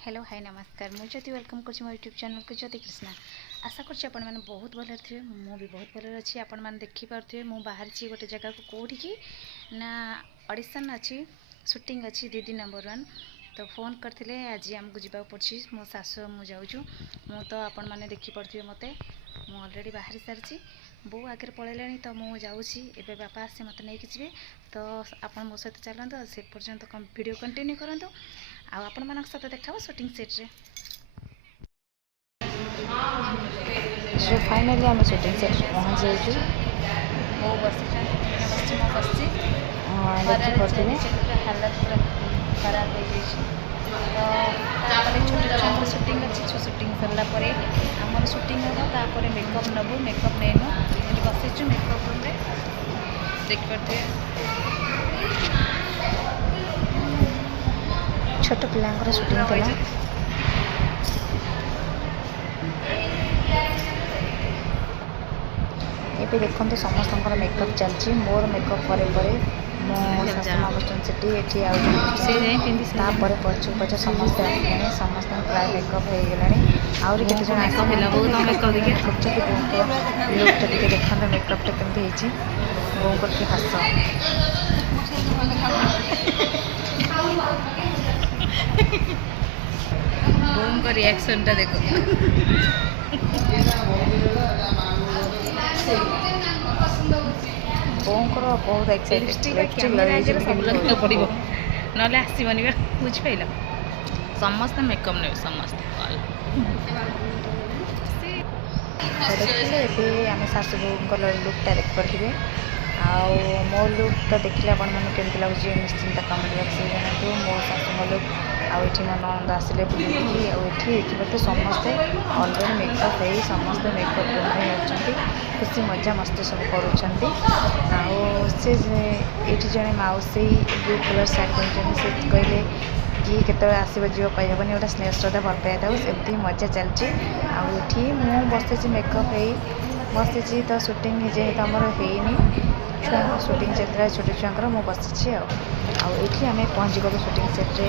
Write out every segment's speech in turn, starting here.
hello hi नमस्कार मुझे welcome कर यूट्यूब चैनल को ज्योति कृष्णा आशा कर बहुत भल थे मु भी बहुत भल अच्छी आपण मैंने देखिपे मुझे बाहर गोटे जगह को कौटी की ना ऑडिशन अच्छी शूटिंग अच्छी दीदी नंबर 1 तो फोन करते आज आमको जावाक पड़ी मो सासु मु जाऊँ मु तो आपण मैंने देखिपे मत मु अलरेडी बाहरी सारी बो आगे पलैला तो मुझे जाऊँगी बापा आसे मत नहीं जी तो आप मो सहित चलते से पर्यंत वीडियो कंटिन्यू करूँ आपण मान सहित देखा शूटिंग सेट्रे सो फाइनाली आम शूटिंग सेट पहुँच जाइए मो बस हालत पूरा खराब हो तो छोटे छुआ शूटिंग अच्छी शूटिंग सरला आम शूटिंग हम मेकअप नबू मेकअप नैनु ये बसचु मेकअप रूम देखिपे छोट पिलांकर शूटिंग थी ये देखो समस्त मेकअप चलती मोर मेकअप पर मो सासुमा बसन से आपर पछु पछ समस्त आसले समस्त प्राय मेकअप हो गला आहरी केते जण मेकअप लुक देखते मेकअप केमती बो कर हास बूम का रिएक्शन टा देखो बोंकर बहुत एक्साइटेड पड़ो ना आसबनी बुझिपाल समस्त मेकअप ने समस्त देखिए आम सासु बोर लुकटा देखिपे आउ मो लुक तो देखिए आपण मैंने केमती लगुच निश्चिंत कमेंट बक्स जानतु मो सासु लुक आठी मो नंद आसिले बुझी देखिए समस्ते अलरेडी मेकअप हो समस्ते मेकअप रूम होती खुशी मजा मस्ती सब करे जड़े मौसी ब्लू कलर साड़ी पहन से कहले कि केत आसो जी कहबनी गोटे स्नेह श्रद्धा भल पाई था सेमती मजा चलती आठी मु बस मेकअप हो बसी तो शूटिंग जेहेतु आमर होनी छुआ शूटिंग चलता छोटे छुआ मु बसी आठी आम पहुँची गलु शूटिंग सेट्रे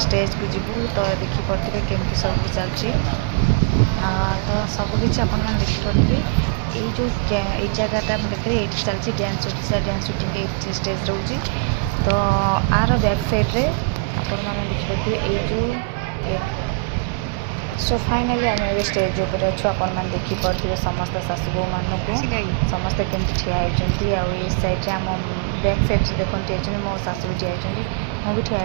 स्टेज को जीवु तो देखिपे केमती सब चलती तो सबकि आप देखिपे ये जो जगहटा देखिए ये चलती डांस शूटिंग स्टेज रोचे तो आर बैक साइड्रे आपण मैंने देखिपे ये जो सो फाइनाली आम ए स्टेज उपर अच्छु आपण देखिपे समस्त सासु बो मानक समस्ते केमती ठिया होती आई सैड्रे आम बैक साइड देखते मो सासु ठिया होती मु भी ठिया